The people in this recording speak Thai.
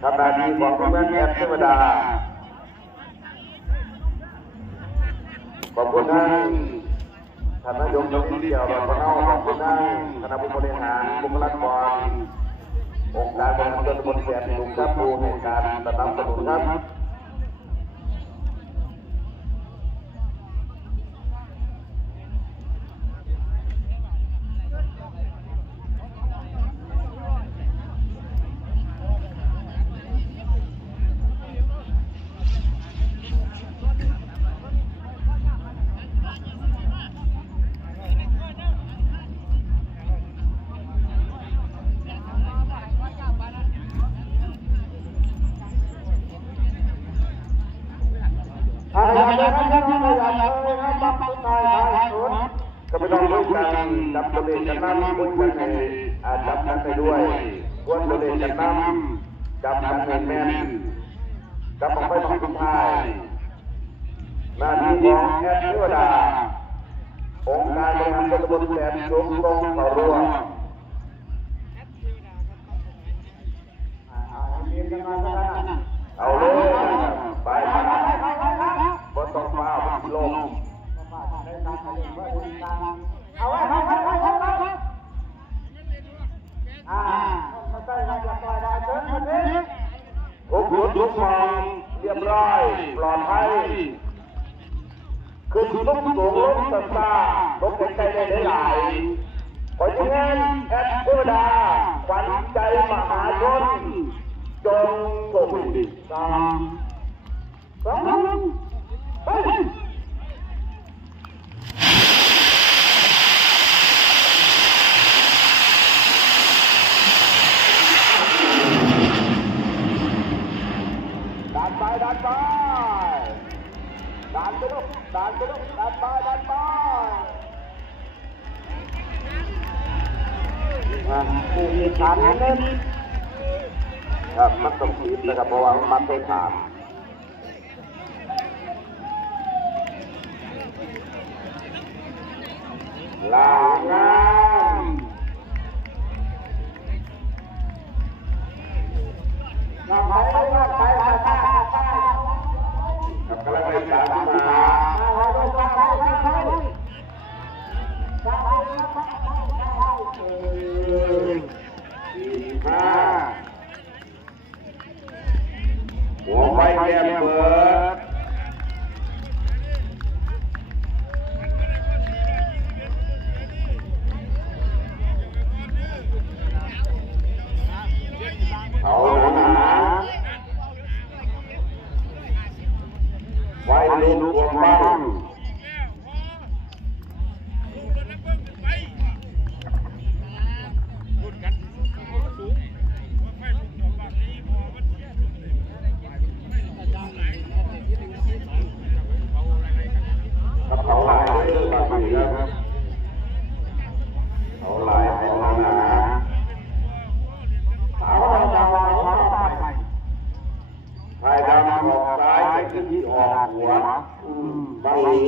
ทำหน้าที่ของผู้แม่แอดเทวดาขอบคุณท่านนายกที่เกี่ยวกับพนักงานขคณะผู้บริหารบุคลากรองค์การบริหารส่วนตำบลแสนสุขครับผู้ในการสนับสนุนครับก็ไม่ต้องรู้กันจับตัวเลขกันน้ำคุยกันให้จับกันไปด้วยวนตัวเลขกันน้ำจับกันให้แม่นจับออกไปทางสุดท้ายหน้าที่ของแอดเทวดาองค์การบริหารส่วนตำบลแสนสุขตรงต่อร่วมเอาเลยไปบนตกฟ้าบนลมเอาไว้ทุกมองเรียบร้อยปลอดภัยคือทุกตัวลงสัมตาลงใจได้หลายขอเชิญแอดเทวดาขวัญใจมหาชนจงโชคดีสองเฮ้ยดันไปดันไปลูกดันไปผู้มีฐานเน้นครับมันต้องขีดนะครับเพราะว่ามันเป็นฐานลางานกับกำลังใจตามมาหัวไฟแก้มเปิดเอาหนาไว้ลุกหัวบ้างกับเขาหลายเรื่องบางทีครับเขาหลายเขาหนาไทยดำออกซ้ายไปขึ้นที่ออกหัวบางที